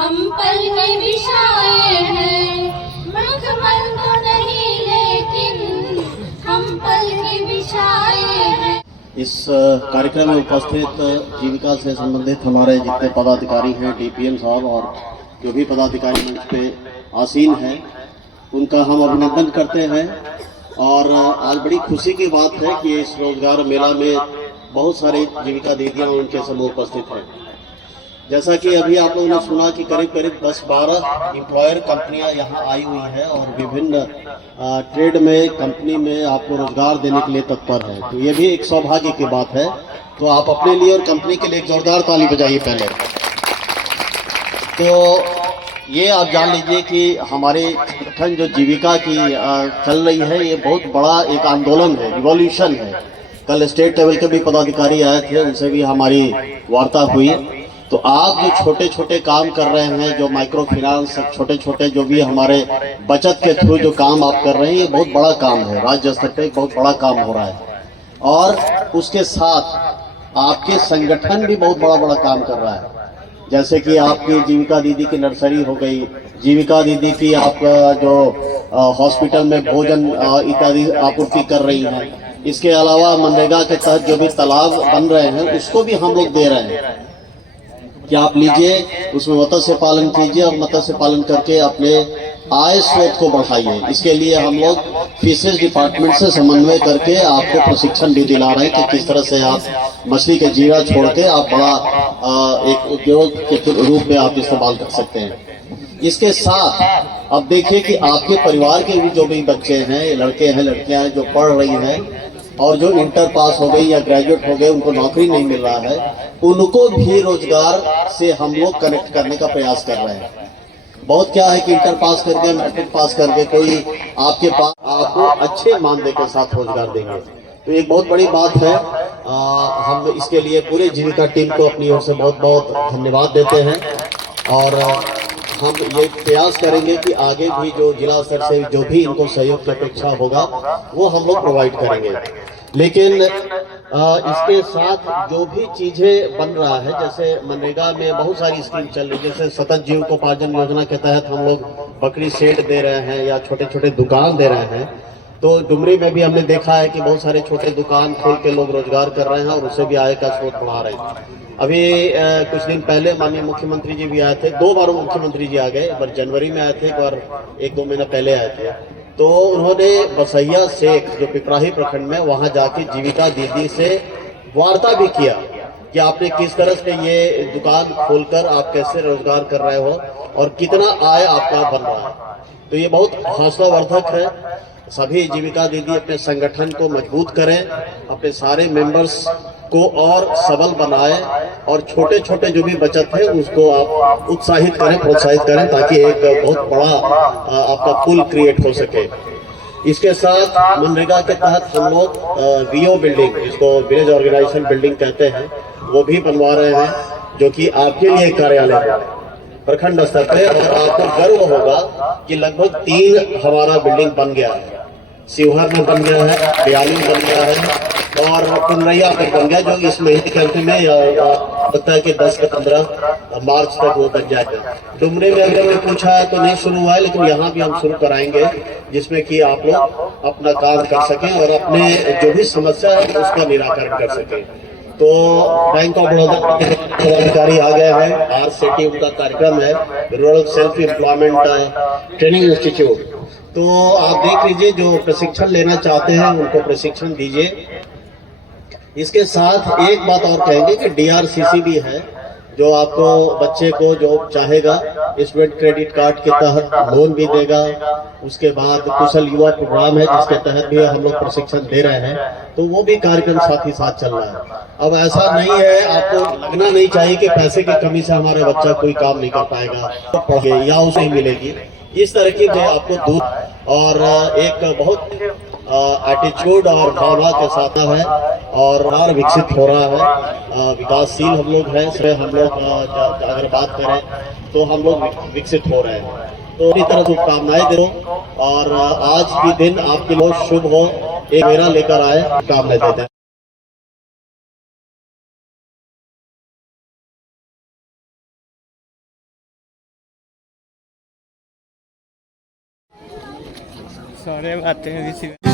हम पल के विषाए हैं, मखमल तो नहीं लेकिन हम पल के विषाए हैं। इस कार्यक्रम में उपस्थित जीविका से संबंधित हमारे जितने पदाधिकारी हैं, डीपीएम साहब और जो भी पदाधिकारी मंच पे आसीन हैं, उनका हम अभिनंदन करते हैं। और आज बड़ी खुशी की बात है कि इस रोजगार मेला में बहुत सारे जीविका दीदियां और उनके समूह उपस्थित हैं। जैसा कि अभी आप लोगों ने सुना कि करीब करीब 10-12 एम्प्लॉयर कंपनियां यहाँ आई हुई हैं और विभिन्न ट्रेड में कंपनी में आपको रोजगार देने के लिए तत्पर है। तो ये भी एक सौभाग्य की बात है। तो आप अपने लिए और कंपनी के लिए एक जोरदार ताली बजाइए पहले। तो ये आप जान लीजिए कि हमारे संगठन जो जीविका की चल रही है, ये बहुत बड़ा एक आंदोलन है, रिवॉल्यूशन है। कल स्टेट लेवल के भी पदाधिकारी आए थे, उनसे भी हमारी वार्ता हुई। तो आप जो छोटे छोटे काम कर रहे हैं, जो माइक्रो फाइनेंस, छोटे छोटे जो भी हमारे बचत के थ्रू जो काम आप कर रहे हैं, ये बहुत बड़ा काम है। राज्य स्तर पे एक बहुत बड़ा काम हो रहा है और उसके साथ आपके संगठन भी बहुत बड़ा काम कर रहा है। जैसे कि आपकी जीविका दीदी की नर्सरी हो गई, जीविका दीदी की आपका जो हॉस्पिटल में भोजन इत्यादि आपूर्ति कर रही हैं। इसके अलावा मनरेगा के तहत जो भी तालाब बन रहे हैं, उसको भी हम लोग दे रहे हैं कि आप लीजिए, उसमें मत्स्य पालन कीजिए और मत्स्य पालन करके अपने आय स्रोत को बढ़ाइए। इसके लिए हम लोग फिशेज डिपार्टमेंट से समन्वय करके आपको प्रशिक्षण भी दिला रहे हैं कि किस तरह से आप मछली के जीरा छोड़ के आप बड़ा एक उद्योग के रूप में आप इस्तेमाल कर सकते हैं। इसके साथ अब देखिए कि आपके परिवार के भी जो भी बच्चे हैं, लड़के हैं, लड़कियां हैं, जो पढ़ रही हैं और जो इंटर पास हो गई या ग्रेजुएट हो गए, उनको नौकरी नहीं मिल रहा है, उनको भी रोजगार से हम लोग कनेक्ट करने का प्रयास कर रहे हैं। बहुत क्या है कि इंटर पास करके, मैट्रिक पास करके कोई आपके पास आपको अच्छे मानदेय के साथ रोजगार देंगे, तो एक बहुत बड़ी बात है। हम इसके लिए पूरे जीविका टीम को अपनी ओर से बहुत बहुत धन्यवाद देते हैं और हम ये प्रयास करेंगे कि आगे भी जो जिला स्तर से जो भी इनको सहयोग की अपेक्षा होगा वो हम लोग प्रोवाइड करेंगे। लेकिन इसके साथ जो भी चीजें बन रहा है, जैसे मनरेगा में बहुत सारी स्कीम चल रही है, जैसे सतत जीविकोपार्जन योजना के तहत हम लोग बकरी शेड दे रहे हैं या छोटे छोटे दुकान दे रहे हैं। तो डुमरी में भी हमने देखा है कि बहुत सारे छोटे दुकान खोल के लोग रोजगार कर रहे हैं और उससे भी आय का स्रोत बढ़ा रहे हैं। अभी कुछ दिन पहले माननीय मुख्यमंत्री जी भी आए थे, 2 बार मुख्यमंत्री जी आ गए, एक बार जनवरी में आए थे, एक बार 1-2 महीना पहले आए थे। तो उन्होंने बसैया शेख जो पिपराही प्रखंड में, वहां जाके जीविका दीदी से वार्ता भी किया कि आपने किस तरह से ये दुकान खोलकर आप कैसे रोजगार कर रहे हो और कितना आय आपका बन रहा है। तो ये बहुत हौसलावर्धक है। सभी जीविका दीदी अपने संगठन को मजबूत करें, अपने सारे मेंबर्स को और सबल बनाएं और छोटे छोटे जो भी बचत है उसको आप उत्साहित करें, प्रोत्साहित करें, ताकि एक बहुत बड़ा आपका पुल क्रिएट हो सके। इसके साथ मनरेगा के तहत हम लोग वीओ बिल्डिंग, जिसको विलेज ऑर्गेनाइजेशन बिल्डिंग कहते हैं, वो भी बनवा रहे हैं, जो कि आपके लिए कार्यालय है प्रखंड स्तर पे। और आपको गर्व होगा कि लगभग 3 हमारा बिल्डिंग बन गया है। शिवहर में बन गया है, बयाली में बन गया है और पुनरैया पर बन गया, जो इस महीने के अंत में लगता है कि 10 से 15 मार्च तक वो बन जाएगा। डुमरी में अगर पूछा है तो नहीं शुरू हुआ है, लेकिन यहाँ भी हम शुरू कराएंगे, जिसमें कि आप लोग अपना काम कर सकें और अपने जो भी समस्या है उसका निराकरण कर सकें। तो बैंक ऑफ बड़ौदा के अधिकारी आ गए हैं, RCT उनका कार्यक्रम है, rural self employment training institute. तो आप देख लीजिए, जो प्रशिक्षण लेना चाहते हैं उनको प्रशिक्षण दीजिए। इसके साथ एक बात और कहेंगे कि DRCC भी है, जो आपको बच्चे को जो चाहेगा स्टूडेंट क्रेडिट कार्ड के तहत लोन भी देगा। उसके बाद कुशल युवा प्रोग्राम है जिसके तहत भी हम लोग प्रशिक्षण दे रहे हैं, तो वो भी कार्यक्रम साथ ही साथ चल रहा है। अब ऐसा नहीं है, आपको लगना नहीं चाहिए कि पैसे की कमी से हमारा बच्चा कोई काम नहीं कर पाएगा, तो पढ़े या उसे मिलेगी। इस तरह की जो आपको दूर और एक बहुत एटीट्यूड और भावना के साथ है और विकसित हो रहा है। विकासशील हम लोग हैं, इसमें हम लोग अगर बात करें तो हम लोग विकसित हो रहे हैं। तो इसी तरह शुभकामनाएं दो और आज की दिन आपके लिए शुभ हो, एक मेरा लेकर आए, कामनाएं देते हैं। सारे बातें हैं